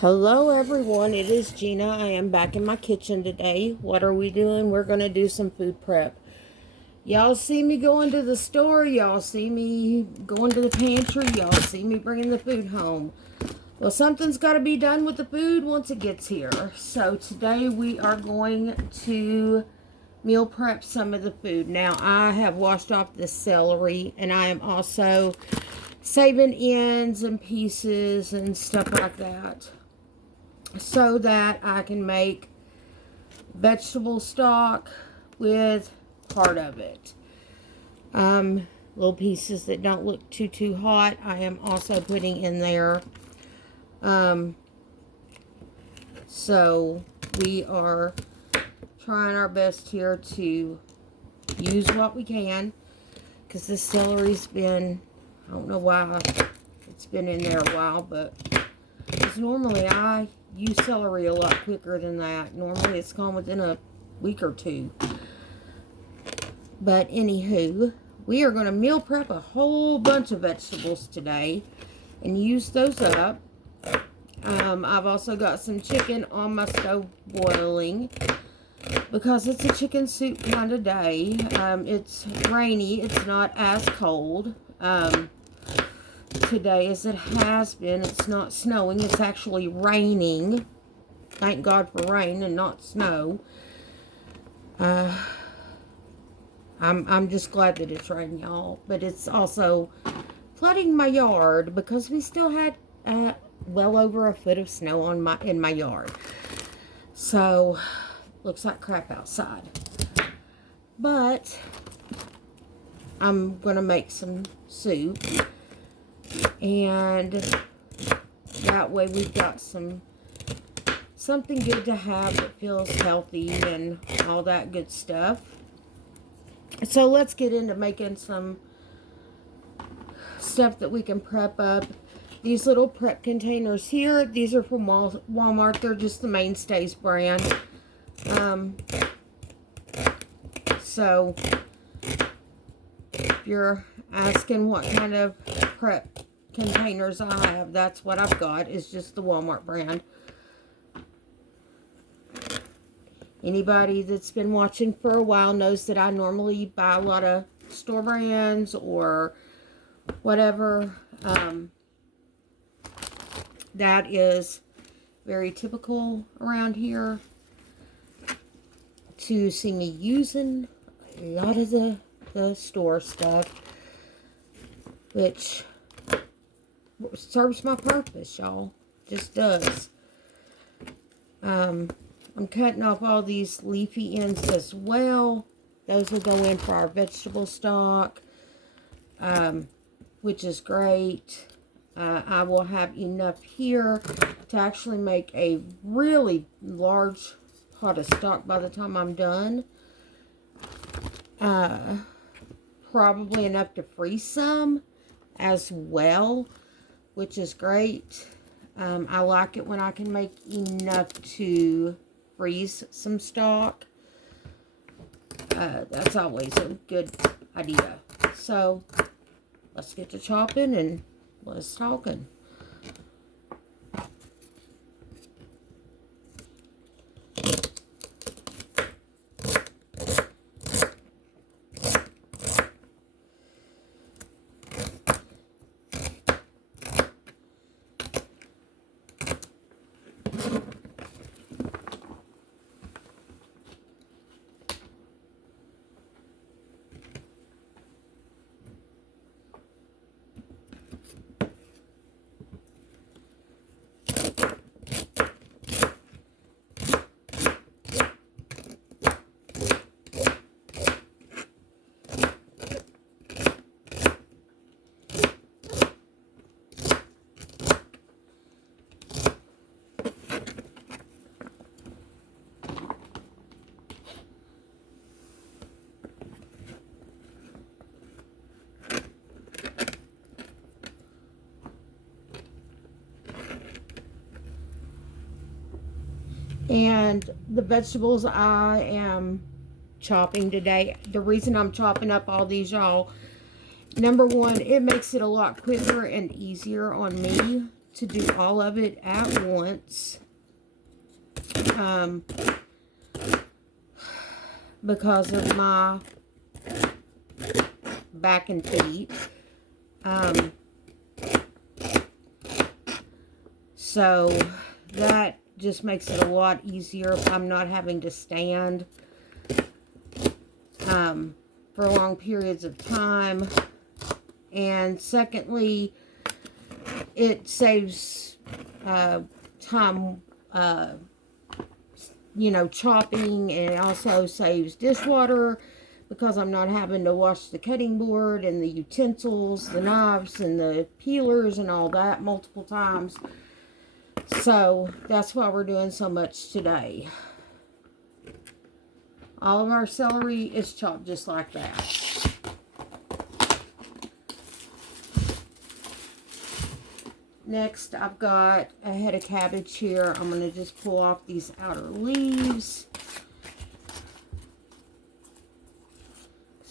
Hello everyone, it is Gina. I am back in my kitchen today. What are we doing? We're going to do some food prep. Y'all see me going to the store. Y'all see me going to the pantry. Y'all see me bringing the food home. Well, something's got to be done with the food once it gets here. So today we are going to meal prep some of the food. Now, I have washed off the celery, and I am also saving ends and pieces and stuff like that, so that I can make vegetable stock with part of it. Little pieces that don't look too hot, I am also putting in there. So we are trying our best here to use what we can, because this celery's been, I don't know why it's been in there a while, but because normally I use celery a lot quicker than that. Normally it's gone within a week or two. But anywho, we are going to meal prep a whole bunch of vegetables today and use those up. I've also got some chicken on my stove boiling, because it's a chicken soup kind of day. It's rainy. It's not as cold today as it has been. It's not snowing. It's actually raining. Thank God for rain and not snow. I'm just glad that it's raining, y'all. But it's also flooding my yard, because we still had well over a foot of snow in my yard. So looks like crap outside. But I'm gonna make some soup, and that way we've got something good to have that feels healthy and all that good stuff. So let's get into making some stuff that we can prep up. These little prep containers here, these are from Walmart. They're just the Mainstays brand. So if you're asking what kind of prep containers I have, that's what I've got. It's just the Walmart brand. Anybody that's been watching for a while knows that I normally buy a lot of store brands or whatever. That is very typical around here, to see me using a lot of the store stuff, which serves my purpose, y'all. Just does. I'm cutting off all these leafy ends as well. Those will go in for our vegetable stock, which is great. I will have enough here to actually make a really large pot of stock by the time I'm done. Probably enough to freeze some as well, which is great. I like it when I can make enough to freeze some stock. That's always a good idea. So let's get to chopping and let's talking. And the vegetables I am chopping today, the reason I'm chopping up all these, y'all, number one, it makes it a lot quicker and easier on me to do all of it at once. Because of my back and feet. So that just makes it a lot easier if I'm not having to stand for long periods of time. And secondly, it saves time, you know, chopping, and it also saves dishwater because I'm not having to wash the cutting board and the utensils, the knives and the peelers and all that multiple times. So that's why we're doing so much today. All of our celery is chopped just like that. Next, I've got a head of cabbage here. I'm going to just pull off these outer leaves.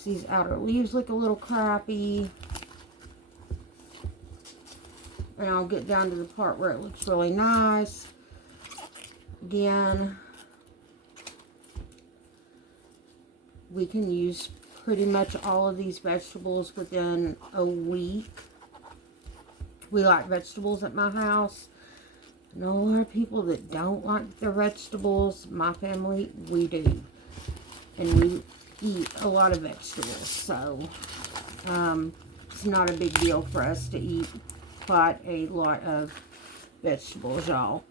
These outer leaves look a little crappy. And I'll get down to the part where it looks really nice. Again, we can use pretty much all of these vegetables within a week. We like vegetables at my house. I know a lot of people that don't like their vegetables. My family, we do. And we eat a lot of vegetables. So, it's not a big deal for us to eat quite a lot of vegetables, y'all.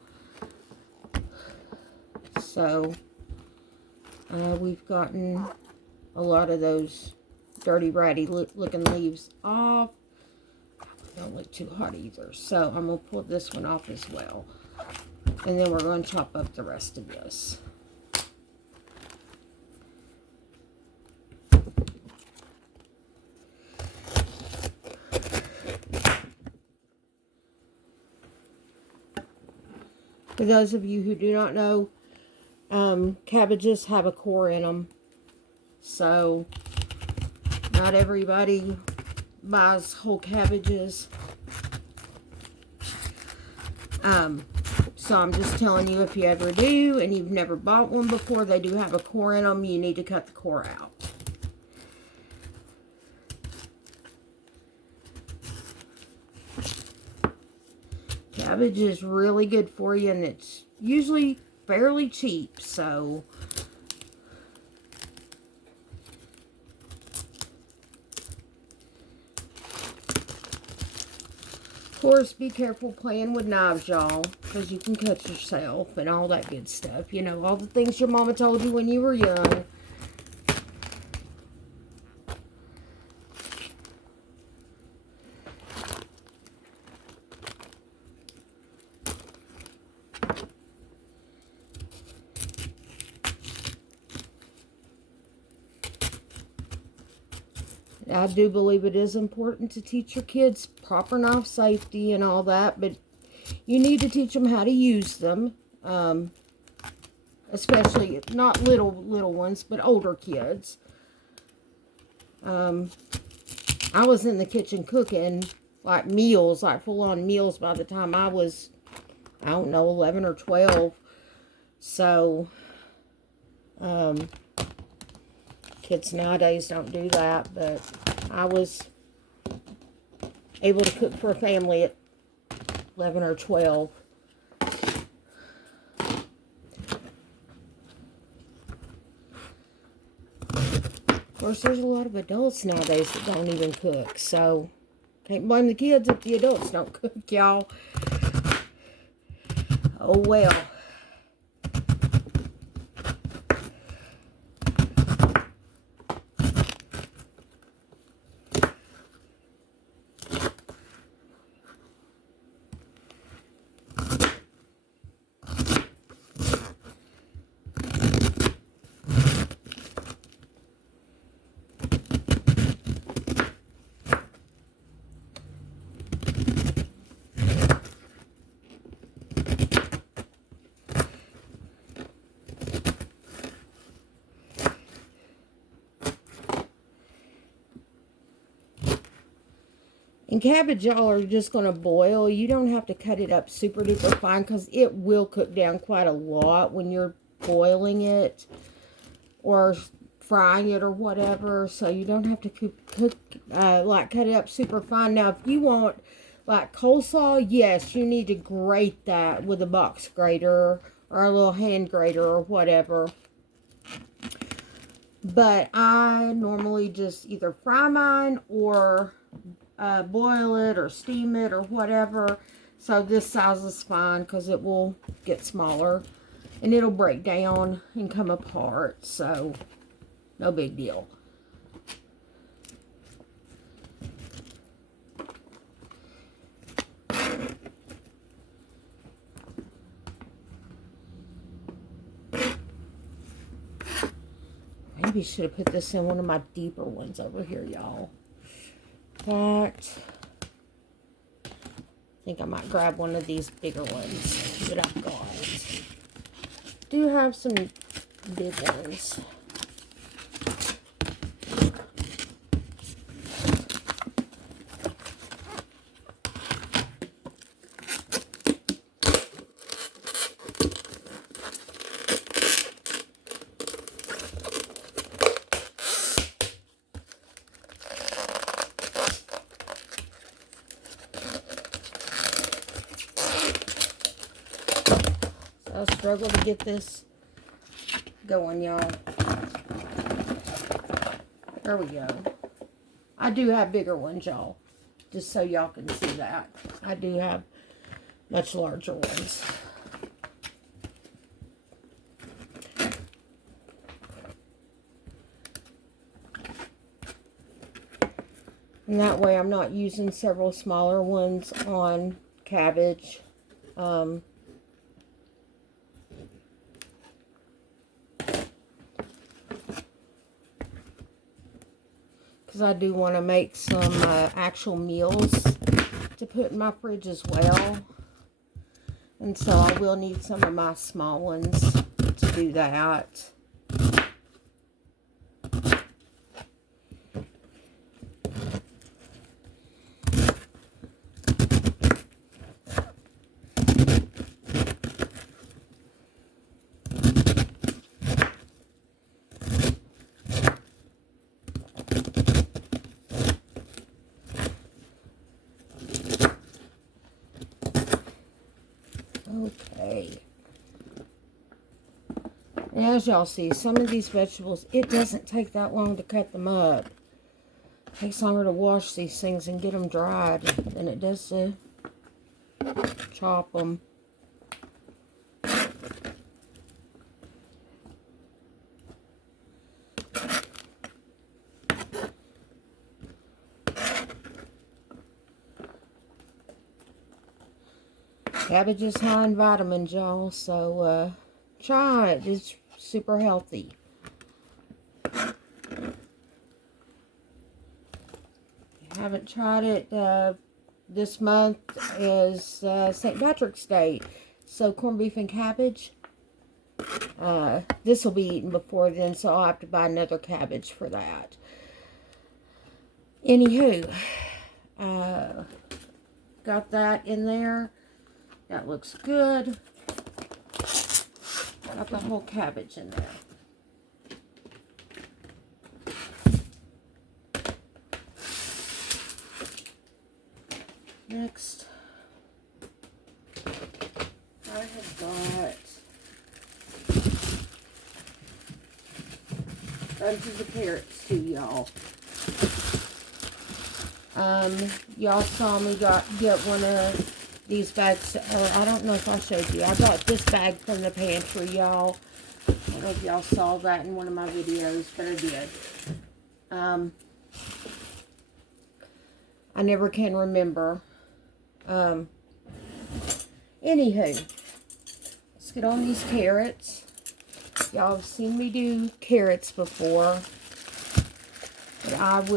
So, we've gotten a lot of those dirty, ratty looking leaves off. Don't look too hot either. So I'm going to pull this one off as well. And then we're going to chop up the rest of this. For those of you who do not know, cabbages have a core in them. So not everybody buys whole cabbages. So I'm just telling you, if you ever do and you've never bought one before, they do have a core in them. You need to cut the core out. Cabbage is really good for you, and it's usually fairly cheap, so of course, be careful playing with knives, y'all, because you can cut yourself and all that good stuff. You know, all the things your mama told you when you were young. I do believe it is important to teach your kids proper knife safety and all that, but you need to teach them how to use them, especially not little ones, but older kids. I was in the kitchen cooking like meals, like full-on meals by the time I was, I don't know, 11 or 12. So, kids nowadays don't do that, but I was able to cook for a family at 11 or 12. Of course, there's a lot of adults nowadays that don't even cook, so can't blame the kids if the adults don't cook, y'all. Oh well. And cabbage, y'all, are just going to boil. You don't have to cut it up super duper fine because it will cook down quite a lot when you're boiling it or frying it or whatever. So you don't have to cut it up super fine. Now, if you want like coleslaw, yes, you need to grate that with a box grater or a little hand grater or whatever. But I normally just either fry mine or boil it or steam it or whatever. So this size is fine because it will get smaller and it'll break down and come apart. So no big deal. Maybe should have put this in one of my deeper ones over here, y'all. But I think I might grab one of these bigger ones that I've got. Do have some big ones. I struggle to get this going, y'all. There we go. I do have bigger ones, y'all. Just so y'all can see that. I do have much larger ones. And that way I'm not using several smaller ones on cabbage. Because I do want to make some actual meals to put in my fridge as well. And so I will need some of my small ones to do that. Okay. And as y'all see, some of these vegetables, it doesn't take that long to cut them up. It takes longer to wash these things and get them dried than it does to chop them. Cabbage is high in vitamins, y'all, so try it. It's super healthy. If you haven't tried it, this month is St. Patrick's Day, so corned beef and cabbage. This will be eaten before then, so I'll have to buy another cabbage for that. Anywho, got that in there. That looks good. Got the whole cabbage in there. Next, I have got bunches of carrots too, y'all. Y'all saw me get one of these bags, or I don't know if I showed you. I bought this bag from the pantry, y'all. I don't know if y'all saw that in one of my videos, but I did. I never can remember. Anywho, let's get on these carrots. Y'all have seen me do carrots before. But I've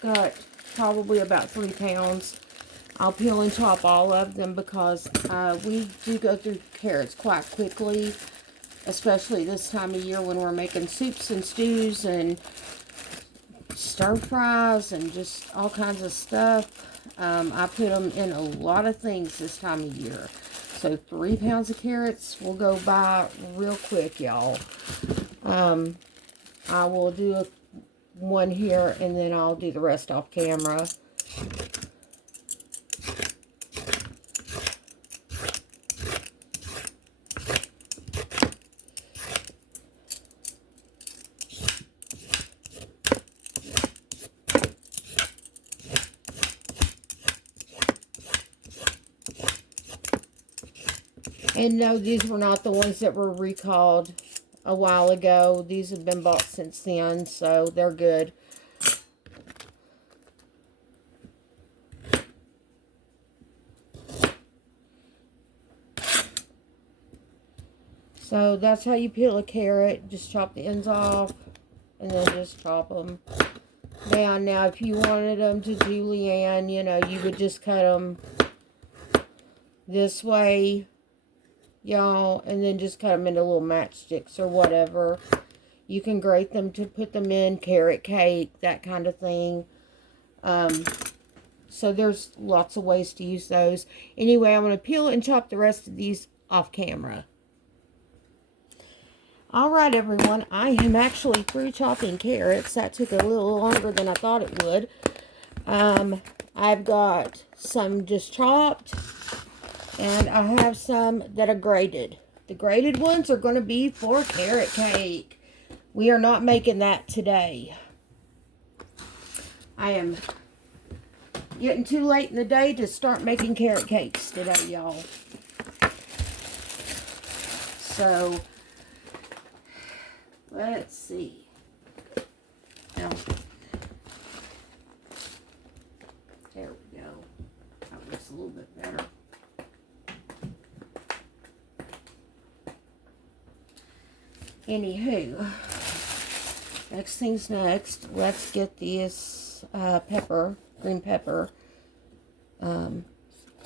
got probably about 3 pounds. I'll peel and chop all of them because we do go through carrots quite quickly, especially this time of year when we're making soups and stews and stir fries and just all kinds of stuff. I put them in a lot of things this time of year. So 3 pounds of carrots will go by real quick, y'all. I will do one here, and then I'll do the rest off camera. And no, these were not the ones that were recalled a while ago. These have been bought since then, so they're good. So that's how you peel a carrot. Just chop the ends off, and then just chop them down. Now, if you wanted them to julienne, you know, you would just cut them this way, y'all, and then just cut them into little matchsticks or whatever. You can grate them to put them in carrot cake, that kind of thing. So there's lots of ways to use those. Anyway, I'm going to peel and chop the rest of these off camera. Alright, everyone, I am actually through chopping carrots. That took a little longer than I thought it would. I've got some just chopped, and I have some that are grated. The grated ones are going to be for carrot cake. We are not making that today. I am getting too late in the day to start making carrot cakes today, y'all. So, let's see. Now, there we go. That looks a little bit better. Anywho, next thing's next. Let's get this green pepper,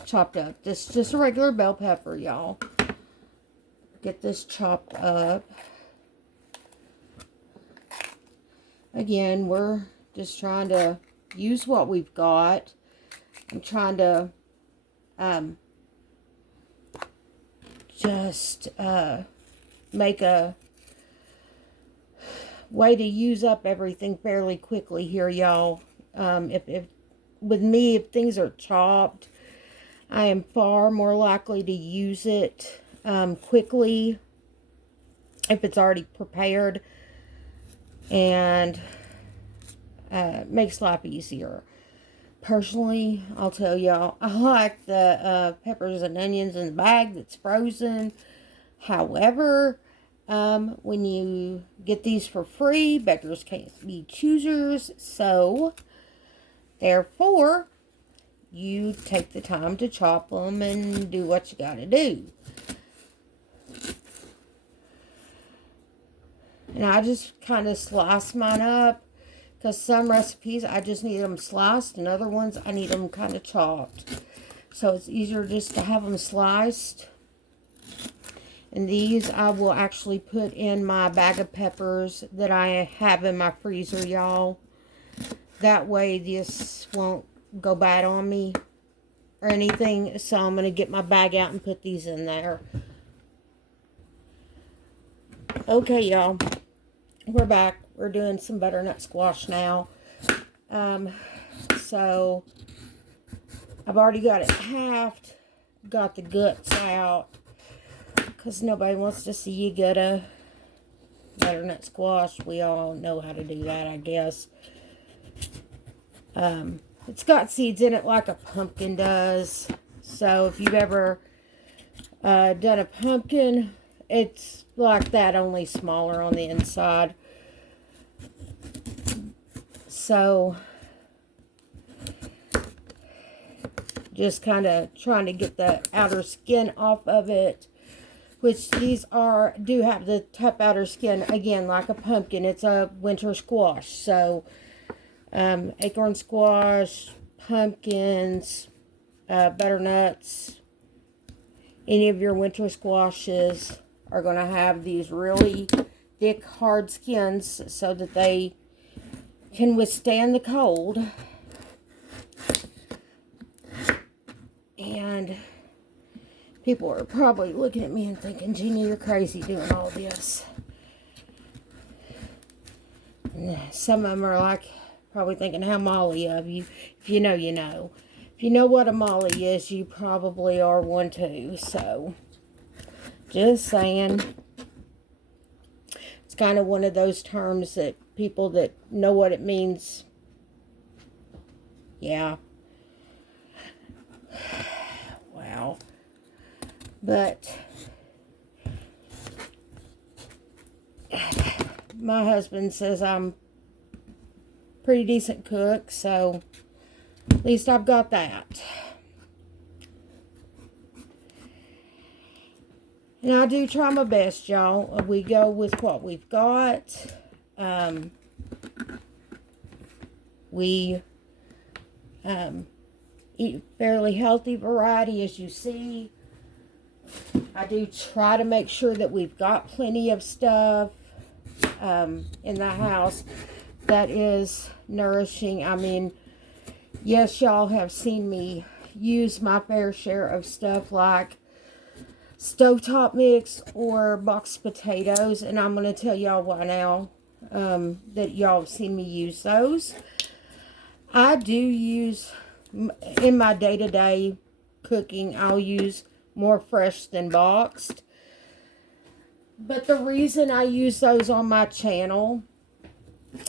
chopped up. This is just a regular bell pepper, y'all. Get this chopped up. Again, we're just trying to use what we've got. I'm trying to just make a way to use up everything fairly quickly here, y'all. With me, if things are chopped, I am far more likely to use it quickly if it's already prepared, and makes life easier. Personally, I'll tell y'all, I like the peppers and onions in the bag that's frozen. However, when you get these for free, beggars can't be choosers. So, therefore, you take the time to chop them and do what you gotta do. And I just kind of slice mine up, because some recipes I just need them sliced, and other ones I need them kind of chopped. So it's easier just to have them sliced. And these I will actually put in my bag of peppers that I have in my freezer, y'all. That way this won't go bad on me or anything. So I'm going to get my bag out and put these in there. Okay, y'all. We're back. We're doing some butternut squash now. So I've already got it halved. Got the guts out, because nobody wants to see you get a butternut squash. We all know how to do that, I guess. It's got seeds in it like a pumpkin does. So if you've ever done a pumpkin, it's like that, only smaller on the inside. So just kind of trying to get the outer skin off of it, which these do have the tough outer skin, again, like a pumpkin. It's a winter squash. So acorn squash, pumpkins, butternuts, any of your winter squashes are going to have these really thick, hard skins so that they can withstand the cold. And people are probably looking at me and thinking, Gina, you're crazy doing all this. And some of them are like, probably thinking, how Molly of you. If you know, you know. If you know what a Molly is, you probably are one too. So, just saying. It's kind of one of those terms that people that know what it means, yeah. Wow. But my husband says I'm a pretty decent cook, so at least I've got that. And I do try my best, y'all. We go with what we've got. We eat fairly healthy variety, as you see. I do try to make sure that we've got plenty of stuff in the house that is nourishing. I mean, yes, y'all have seen me use my fair share of stuff like stovetop mix or boxed potatoes, and I'm going to tell y'all why now that y'all have seen me use those. I do use, in my day-to-day cooking, I'll use more fresh than boxed. But the reason I use those on my channel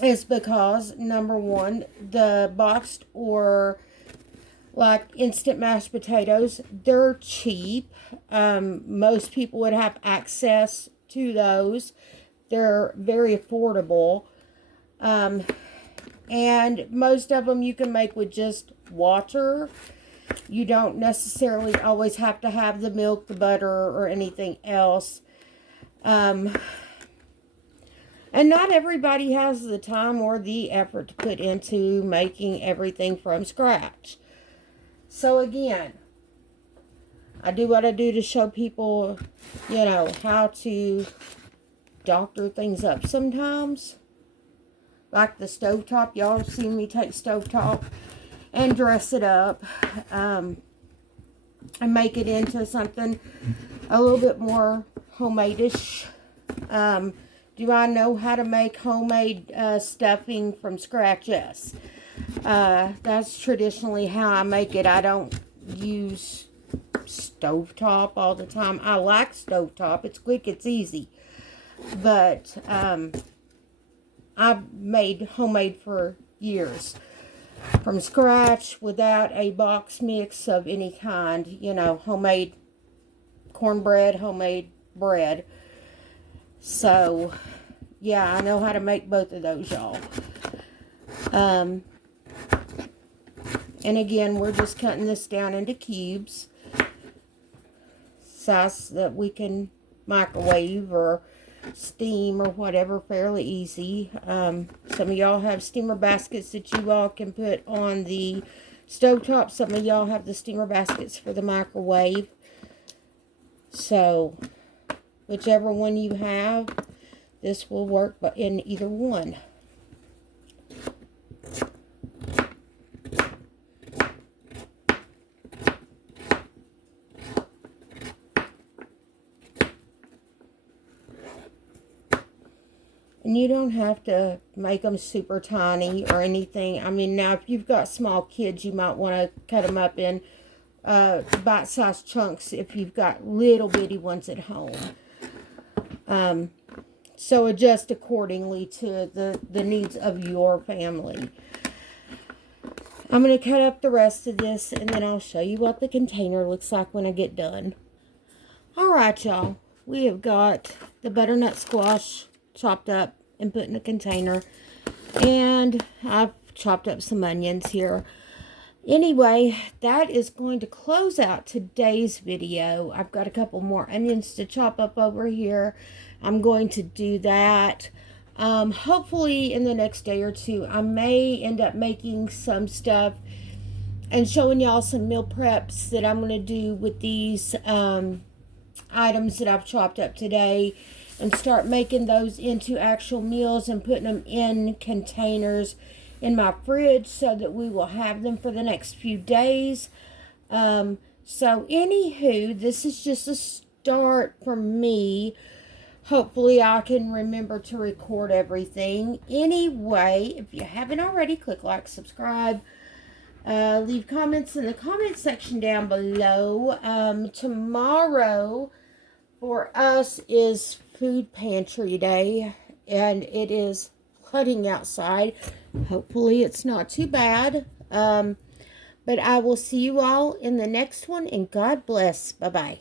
is because, number one, the boxed or like instant mashed potatoes, they're cheap. Most people would have access to those. They're very affordable. And most of them you can make with just water. You don't necessarily always have to have the milk, the butter, or anything else. And not everybody has the time or the effort to put into making everything from scratch. So again, I do what I do to show people, you know, how to doctor things up sometimes. Like the stovetop, y'all have seen me take stovetop and dress it up and make it into something a little bit more homemade-ish. Do I know how to make homemade stuffing from scratch? Yes. That's traditionally how I make it. I don't use stovetop all the time. I like stovetop. It's quick, it's easy. But I've made homemade for years. From scratch, without a box mix of any kind. You know, homemade cornbread, homemade bread. So, yeah, I know how to make both of those, y'all. And again, we're just cutting this down into cubes. Size that we can microwave or steam or whatever fairly easy. Some of y'all have steamer baskets that you all can put on the stovetop. Some of y'all have the steamer baskets for the microwave. So, whichever one you have, this will work in either one. And you don't have to make them super tiny or anything. I mean, now if you've got small kids, you might want to cut them up in bite-sized chunks if you've got little bitty ones at home. So adjust accordingly to the needs of your family. I'm going to cut up the rest of this, and then I'll show you what the container looks like when I get done. Alright, y'all. We have got the butternut squash chopped up and put in a container. And I've chopped up some onions here. Anyway, that is going to close out today's video. I've got a couple more onions to chop up over here. I'm going to do that. Hopefully in the next day or two, I may end up making some stuff and showing y'all some meal preps that I'm going to do with these items that I've chopped up today, and start making those into actual meals and putting them in containers in my fridge so that we will have them for the next few days. So, anywho, this is just a start for me. Hopefully, I can remember to record everything. Anyway, if you haven't already, click like, subscribe. Leave comments in the comment section down below. Tomorrow for us is food pantry day, and it is flooding outside. Hopefully it's not too bad. But I will see you all in the next one, and God bless. Bye-bye.